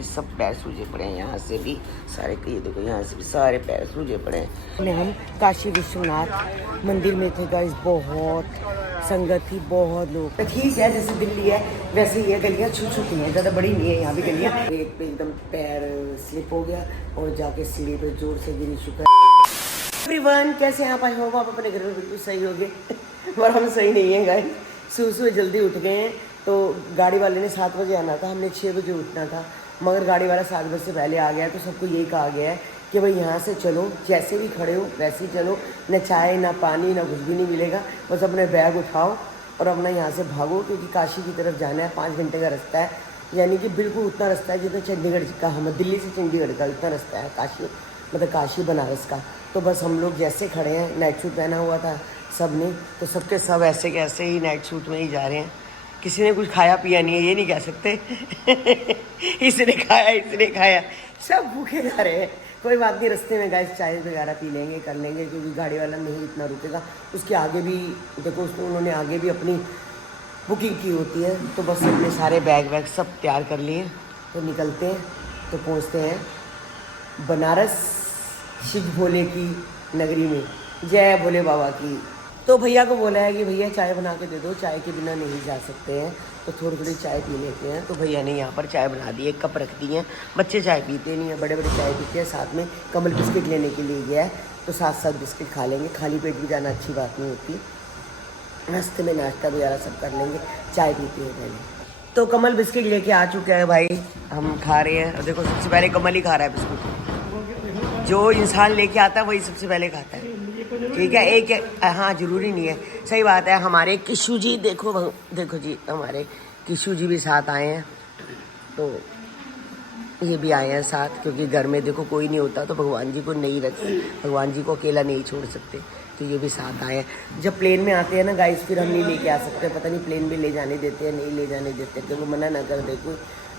हमारे सब पैर सूजे पड़े हैं, यहाँ से भी सारे, ये देखो यहाँ से भी सारे पैर सूजे पड़े हैं। हम काशी विश्वनाथ मंदिर में थे गाइस, बहुत संगत थी, बहुत लोग। तो ठीक है, जैसे दिल्ली है वैसे ये गलियाँ छू चुकी हैं, ज़्यादा बड़ी नहीं है यहाँ भी गलियाँ। एक पे एकदम पैर स्लिप हो गया और जाके सीढ़ी पे जोर से गिरी चुका है। एवरीवन, कैसे हैं आप? आज हो आप अपने घर में बिल्कुल सही हो गए और हम सही नहीं है गाइस। सुबह जल्दी उठ गए हैं, तो गाड़ी वाले ने 7 बजे आना था, हमने 6 बजे उठना था, मगर गाड़ी वाला 7 बजे से पहले आ गया। तो सबको यही कहा गया है कि भाई यहाँ से चलो, जैसे भी खड़े हो वैसे ही चलो, न चाय ना पानी ना कुछ भी नहीं मिलेगा, बस अपने बैग उठाओ और अपना यहाँ से भागो, क्योंकि काशी की तरफ जाना है। 5 घंटे का रास्ता है, यानी कि बिल्कुल उतना रास्ता है जितना चंडीगढ़ का, हम दिल्ली से चंडीगढ़ का इतना रास्ता है, काशी मतलब काशी बनारस का। तो बस हम लोग जैसे खड़े हैं, नाइट सूट पहना हुआ था सब ने, तो सबके सब ऐसे कैसे ही नाइट सूट में ही जा रहे हैं। किसी ने कुछ खाया पिया नहीं है, ये नहीं कह सकते इसने खाया, सब भूखे जा रहे हैं। कोई बात नहीं, रास्ते में गाइस चाय वगैरह पी लेंगे, कर लेंगे, क्योंकि गाड़ी वाला नहीं इतना रुकेगा। उसके आगे भी देखो, उसको उन्होंने आगे भी अपनी बुकिंग की होती है। तो बस अपने सारे बैग वैग सब तैयार कर लिए, तो निकलते हैं, तो पहुँचते हैं बनारस शिव भोले की नगरी में। जय भोले बाबा की। तो भैया को बोला है कि भैया चाय बना के दे दो, चाय के बिना नहीं जा सकते हैं, तो थोड़ी थोड़ी चाय पी लेते हैं। तो भैया ने यहाँ पर चाय बना दी, एक कप रख दी है। बच्चे चाय पीते नहीं है, बड़े बड़े चाय पीते हैं। साथ में कमल बिस्किट लेने के लिए गया है, तो साथ साथ बिस्किट खा लेंगे। खाली पेट भी जाना अच्छी बात नहीं होती, रास्ते में नाश्ता वगैरह सब कर लेंगे, चाय पीते हैं पहले। तो कमल बिस्किट लेके आ चुके हैं भाई, हम खा रहे हैं। और देखो, सबसे पहले कमल ही खा रहा है बिस्कुट। जो इंसान लेके आता है वही सबसे पहले खाता है, ठीक है। एक हाँ, जरूरी नहीं है, सही बात है। हमारे किशु जी देखो जी, हमारे किशु जी भी साथ आए हैं, तो ये भी आए हैं साथ, क्योंकि घर में देखो कोई नहीं होता, तो भगवान जी को नहीं रख, भगवान जी को अकेला नहीं छोड़ सकते, तो ये भी साथ आए हैं। जब प्लेन में आते हैं ना गाइस, फिर हम नहीं लेके आ सकते, पता नहीं प्लेन में ले जाने देते हैं नहीं ले जाने देते, क्योंकि मना ना कर दे कोई।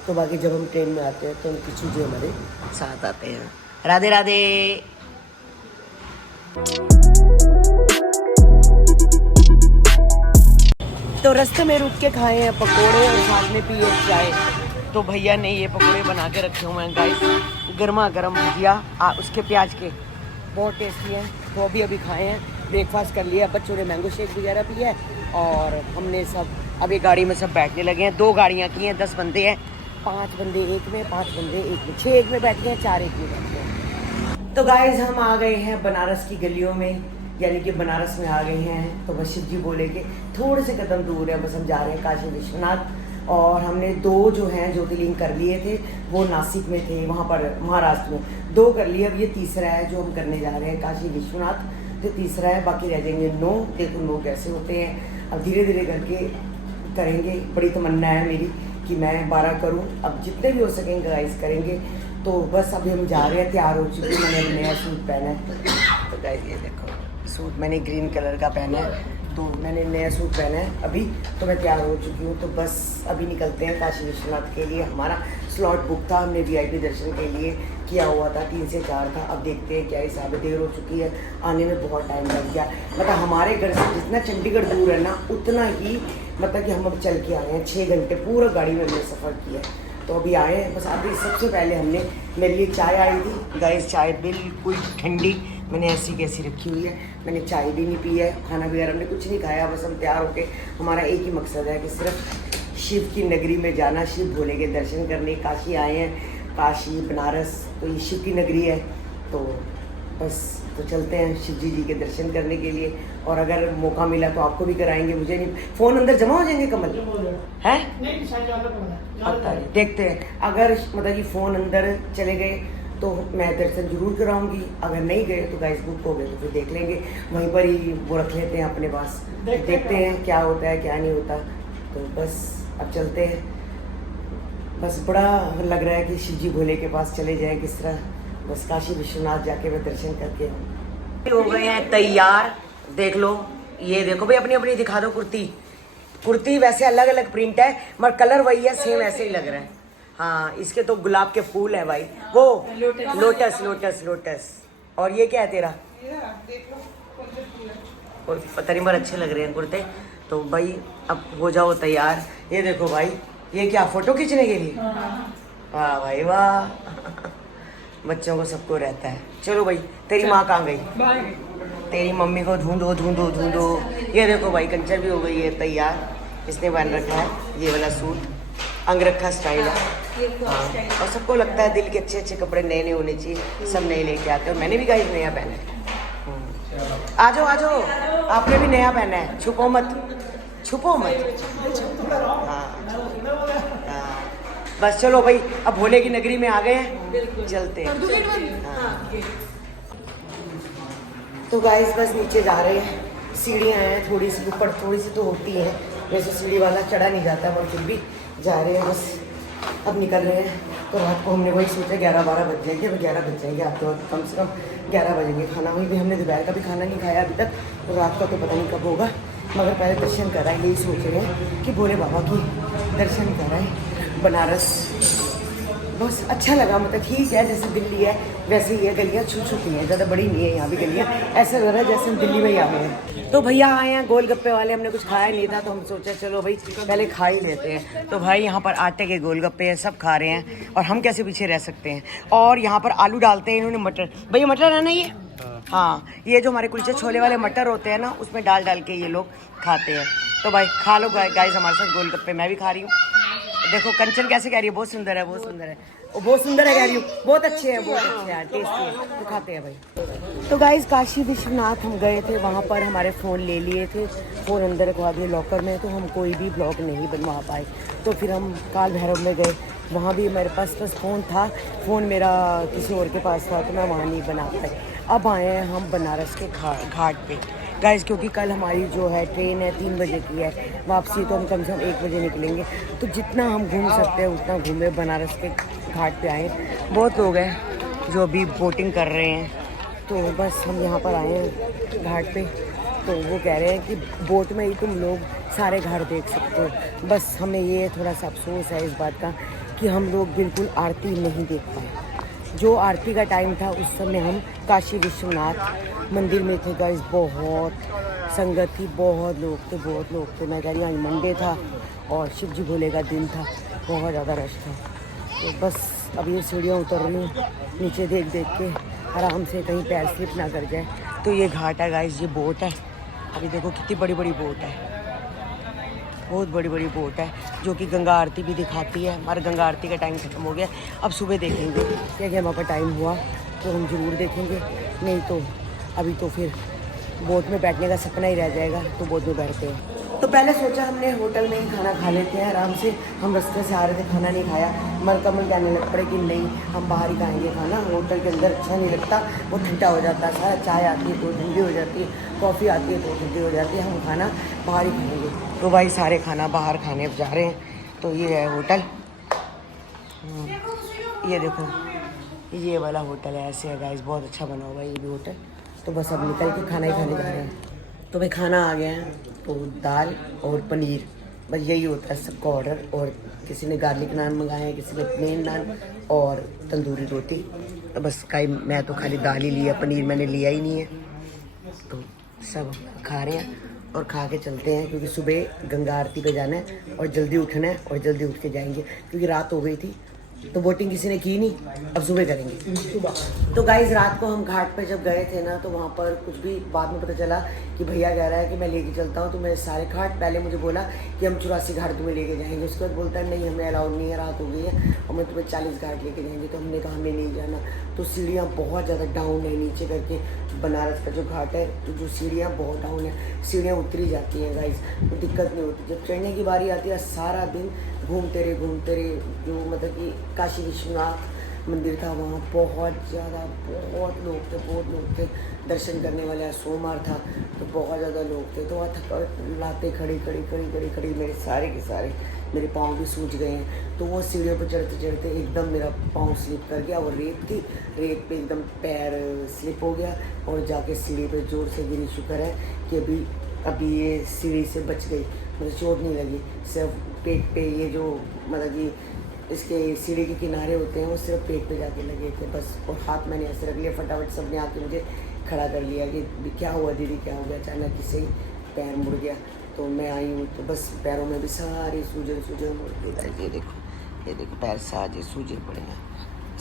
तो बाकी जब हम ट्रेन में आते हैं तो हम किशु जी हमारे साथ आते हैं। राधे राधे। तो रास्ते में रुक के खाए हैं पकोड़े और साथ में पिए चाय। तो भैया ने ये पकोड़े बना के रखे हुए हैं गाइस, गर्मा गर्म भुजिया उसके प्याज के, बहुत टेस्टी हैं। तो अभी खाए हैं, ब्रेकफास्ट कर लिया, बच्चों ने मैंगो शेक वगैरह पिया है, और हमने सब अभी गाड़ी में सब बैठने लगे हैं। 2 गाड़ियाँ की हैं, 10 बंदे हैं, 5 बंदे एक में, 5 बंदे एक में, 6 एक में बैठ गए हैं, 4 एक में बैठ गए हैं। तो गाइस हम आ गए हैं बनारस की गलियों में, यानी कि बनारस में आ गए हैं। तो बस शिव जी बोले कि थोड़े से कदम दूर है, बस हम जा रहे हैं काशी विश्वनाथ। और हमने 2 जो हैं ज्योतिर्लिंग कर लिए थे, वो नासिक में थे, वहाँ पर महाराष्ट्र में 2 कर लिए। अब ये तीसरा है जो हम करने जा रहे हैं, काशी विश्वनाथ। तो तीसरा है, बाकी रह जाएंगे 9। देखो 9 कैसे होते हैं, अब धीरे धीरे करके करेंगे। बड़ी तमन्ना है मेरी कि मैं 12 करूँ, अब जितने भी हो सकेंगे गाइस करेंगे। तो बस अभी हम जा रहे हैं, तैयार हो चुके हैं। मैंने नया सूट पहना है, तो गाइस ये देखो सूट मैंने ग्रीन कलर का पहना है, तो मैंने नया सूट पहना है अभी, तो मैं तैयार हो चुकी हूँ। तो बस अभी निकलते हैं काशी विश्वनाथ के लिए। हमारा स्लॉट बुक था, हमने VIP दर्शन के लिए किया हुआ था, 3 से 4 था। अब देखते हैं क्या हिसाब है, देर हो चुकी है, आने में बहुत टाइम लग गया। मतलब हमारे घर से जितना चंडीगढ़ दूर है ना, उतना ही मतलब कि हम अब चल के आए हैं। 6 घंटे पूरा गाड़ी में हमने सफ़र किया, तो अभी आए हैं। बस अभी सबसे पहले हमने, मेरे लिए चाय आई थी गाइस, चाय बिल्कुल ठंडी, मैंने ऐसी कैसी रखी हुई है, मैंने चाय भी नहीं पी है, खाना वगैरह हमने कुछ नहीं खाया। बस हम तैयार होके, हमारा एक ही मकसद है कि सिर्फ शिव की नगरी में जाना, शिव भोले के दर्शन करने। काशी आए हैं, काशी बनारस, तो ये शिव की नगरी है, तो बस तो चलते हैं शिव जी के दर्शन करने के लिए। और अगर मौका मिला तो आपको भी कराएंगे, मुझे नहीं। फ़ोन अंदर जमा हो जाएंगे कमल, है पता नहीं, देखते हैं। अगर मतलब कि फ़ोन अंदर चले गए तो मैं दर्शन जरूर कराऊंगी, अगर नहीं गए तो गाइस बुक हो गए तो फिर देख लेंगे, वहीं पर ही वो रख लेते हैं अपने पास, देखते हैं क्या होता है क्या नहीं होता। तो बस अब चलते हैं। बस बड़ा लग रहा है कि शिव जी भोले के पास चले जाएं किस तरह, बस काशी विश्वनाथ जाके मैं दर्शन करके हो गए हैं तैयार। देख लो, ये देखो भाई, अपनी अपनी दिखा दो कुर्ती वैसे अलग अलग प्रिंट है, मगर कलर वही है, सेम ऐसे ही लग रहा है। हाँ, इसके तो गुलाब के फूल है भाई, वो लोटस। और ये क्या है तेरा? पता नहीं, बड़े अच्छे लग रहे हैं कुर्ते। तो भाई अब हो जाओ तैयार। ये देखो भाई, ये क्या फोटो खींचने के लिए? वाह भाई वाह। बच्चों को सबको रहता है। चलो भाई, तेरी माँ कहाँ गई? तेरी मम्मी को ढूंढो ढूंढो ढूंढो। ये देखो भाई, कंचन भी हो गई है तैयार। इसने पहन रखा है ये वाला सूट, अंगरखा स्टाइल है। हाँ, और सबको लगता है दिल के अच्छे अच्छे कपड़े नए नए होने चाहिए, सब नए लेके आते हैं। मैंने भी गाइस नया पहना है। आ जाओ आ जाओ, आपने भी नया पहना है, छुपो मत, छुपो मत। हाँ हाँ, बस चलो भाई, अब भोले की नगरी में आ गए हैं, चलते हैं। हाँ। तो गाइस बस नीचे जा रहे हैं, सीढ़ियाँ हैं थोड़ी सी ऊपर, थोड़ी सी तो होती है, वैसे सीढ़ी वाला चढ़ा नहीं जाता, पर फिर भी जा रहे हैं बस। अब निकल रहे हैं। तो रात को हमने वही सोचा 11-12 बज जाएंगे, अब 11 बज जाएंगे आते वक्त, कम से कम 11 बजेंगे। खाना वहीं भी हमने दोपहर का भी खाना नहीं खाया अभी तक, तो रात का तो पता नहीं कब होगा, मगर पहले दर्शन कराए, यही सोच रहे हैं कि भोले बाबा की दर्शन कराए बनारस। बस अच्छा लगा, मतलब ठीक है, जैसे दिल्ली है वैसे ही है, गलियाँ छुट्टी हैं, ज़्यादा बड़ी नहीं है यहाँ भी गलियाँ, ऐसा लग रहा है जैसे हम दिल्ली में ही आ गए हैं। तो भैया आए हैं गोलगप्पे वाले, हमने कुछ खाया नहीं था तो हम सोचा चलो भाई पहले खा ही लेते हैं। तो भाई यहाँ पर आटे के गोलगप्पे हैं, सब खा रहे हैं और हम कैसे पीछे रह सकते हैं। और यहाँ पर आलू डालते हैं इन्होंने, मटर, भैया मटर है ना ये? हाँ, ये जो हमारे कुलचे छोले वाले मटर होते हैं ना, उसमें डाल डाल के ये लोग खाते हैं। तो भाई खा लो गाइस हमारे साथ गोलगप्पे, मैं भी खा रही हूँ। देखो कंचन कैसे कह रही है, बहुत सुंदर है, बहुत सुंदर है, बहुत सुंदर है कह रही हूँ, बहुत अच्छे हैं, बहुत अच्छे हैं, टेस्टी है, तो खाते हैं भाई। तो गाइस काशी विश्वनाथ हम गए थे, वहाँ पर हमारे फ़ोन ले लिए थे, फ़ोन अंदर रखवा दिए लॉकर में, तो हम कोई भी ब्लॉग नहीं बनवा पाए। तो फिर हम काल भैरव में गए, वहाँ भी मेरे पास बस फ़ोन था, फ़ोन मेरा किसी और के पास था, तो मैं वहाँ नहीं बना पाई। अब आए हैं हम बनारस के घाट पे गाइस, क्योंकि कल हमारी जो है ट्रेन है 3 बजे की है, वापसी तो हम कम से कम 1 बजे निकलेंगे। तो जितना हम घूम सकते हैं उतना घूमे, बनारस के घाट पे आए। बहुत लोग हैं जो अभी बोटिंग कर रहे हैं, तो बस हम यहाँ पर आए हैं घाट पे। तो वो कह रहे हैं कि बोट में ही तुम लोग सारे घाट देख सकते हो। बस हमें ये थोड़ा सा अफसोस है इस बात का कि हम लोग बिल्कुल आरती नहीं देख पाए। जो आरती का टाइम था उस समय हम काशी विश्वनाथ मंदिर में थे गाइस, बहुत संगत थी, बहुत लोग थे, बहुत लोग थे। मैं कह रही हूँ आज मंडे था और शिव जी भोले का दिन था, बहुत ज़्यादा रश था। तो बस अब ये सीढ़ियाँ उतर रही हूँ नीचे देख देख के, आराम से कहीं पैर स्लिप ना कर जाए। तो ये घाट है गाइस, ये बोट है, अभी देखो कितनी बड़ी बड़ी बोट है, बहुत बड़ी बड़ी बोट है, जो कि गंगा आरती भी दिखाती है। हमारा गंगा आरती का टाइम खत्म हो गया, अब सुबह देखेंगे क्या क्या हमारे टाइम हुआ तो हम ज़रूर देखेंगे, नहीं तो अभी तो फिर बोट में बैठने का सपना ही रह जाएगा, तो बोट में बैठते हैं। तो पहले सोचा हमने होटल में ही खाना खा लेते हैं आराम से, हम रास्ते से आ रहे थे, खाना नहीं खाया, कमल कहने लग पड़े कि नहीं हम बाहर ही खाएंगे खाना, होटल के अंदर अच्छा नहीं लगता, वो ठंडा हो जाता है सारा, चाय आती है तो ठंडी हो जाती है, कॉफ़ी आती है तो ठंडी हो जाती है, हम खाना बाहर ही खाएंगे। तो भाई सारे खाना बाहर खाने जा रहे हैं। तो ये है होटल, ये देखो ये वाला होटल है, ऐसे है गाइस, बहुत अच्छा बना हुआ है ये भी होटल। तो बस अब निकल के खाना ही खाने जा रहे हैं। तो भाई खाना आ गया है, तो दाल और पनीर, बस यही होता है सबका ऑर्डर। और किसी ने गार्लिक नान मंगाए हैं, किसी ने प्लेन नान और तंदूरी रोटी। तो बस मैं तो खाली दाल ही लिया, पनीर मैंने लिया ही नहीं है। तो सब खा रहे हैं और खा के चलते हैं, क्योंकि सुबह गंगा आरती पे जाना है और जल्दी उठना है, और जल्दी उठ के जाएंगे, क्योंकि रात हो गई थी तो बोटिंग किसी ने की नहीं, अब सुबह करेंगे सुबह। तो गाइज रात को हम घाट पे जब गए थे ना, तो वहाँ पर कुछ भी बाद में पता चला कि भैया कह रहा है कि मैं लेके चलता हूँ तुम्हें सारे घाट। पहले मुझे बोला कि हम 84 घाट तुम्हें लेके जाएंगे, उसके बाद बोलता है नहीं हमें अलाउड नहीं है, रात हो गई है और मैं तुम्हें 40 घाट लेके जाएंगे। तो हमने कहा हमें नहीं जाना। तो सीढ़ियाँ बहुत ज़्यादा डाउन है नीचे करके, बनारस का जो घाट है तो जो सीढ़ियाँ बहुत डाउन है, सीढ़ियाँ उतरी जाती हैं गाइज, तो दिक्कत नहीं होती। जब चढ़ने की बारी आती है सारा दिन घूमते रहे, जो मतलब कि काशी विश्वनाथ मंदिर था वहाँ बहुत लोग थे दर्शन करने वाले। सोमवार था तो बहुत ज़्यादा लोग थे, तो वहाँ लाते खड़ी मेरे सारे के सारे मेरे पाँव भी सूज गए हैं। तो वो सीढ़ियों पर चढ़ते एकदम मेरा पाँव स्लिप कर गया, और रेत पे एकदम पैर स्लिप हो गया और जाके सीढ़ी पे जोर से गिरी। शुक्र है कि अभी ये सीढ़ी से बच गई, मुझे चोट नहीं लगी, सिर्फ पेट पे ये जो मतलब कि इसके सीढ़ी के किनारे होते हैं वो सिर्फ पेट पे जाके लगे थे बस। और हाथ मैंने ऐसे रख लिया, फटाफट सबने आके मुझे खड़ा कर लिया कि क्या हुआ दीदी, क्या हो गया, अचानक किसी पैर मुड़ गया। तो मैं आई हूँ तो बस पैरों में भी सारी सूजन मुड़ गई। ये देखो ये देखो पैर साजे सूजे पड़े हैं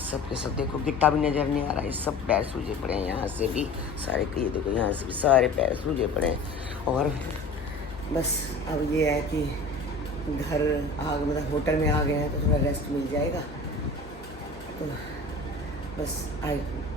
सब के सब। देखो गिट्टा भी नज़र नहीं आ रहा है, सब पैर सूजे पड़े हैं यहाँ से भी सारे। ये देखो यहाँ से भी सारे पैर सूजे पड़े हैं। और बस अब ये है कि घर मतलब होटल में आ गए हैं तो थोड़ा रेस्ट मिल जाएगा। तो बस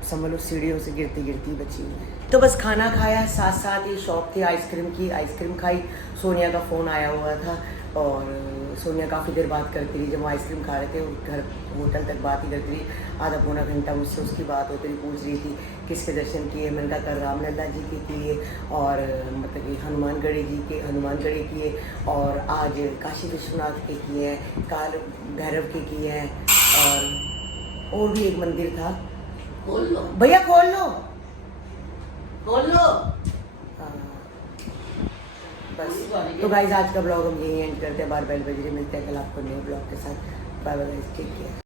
समझ लो सीढ़ियों से गिरती गिरती बची हुई है। तो बस खाना खाया, साथ साथ ही शॉप थी आइसक्रीम की, आइसक्रीम खाई। सोनिया का फ़ोन आया हुआ था और सोनिया काफ़ी देर बात करती रही। जब हम आइसक्रीम खा रहे थे घर होटल तक बात ही करती रही, आधा पौना घंटा मुझसे उसकी बात होती रही। पूछ रही थी किसके दर्शन किए, मैंने कहा कल रामलला जी के किए और मतलब कि हनुमानगढ़ी जी के, हनुमानगढ़ी किए, और आज काशी विश्वनाथ के किए हैं, काल भैरव के किए हैं, और भी एक मंदिर था। खोल लो भैया, खोल लो, खोल लो। बस तो गाइस आज का ब्लॉग हम यही एंड करते हैं। बार बेल बज रही, मिलते हैं कल आपको नए ब्लॉग के साथ। Bye bye, take care.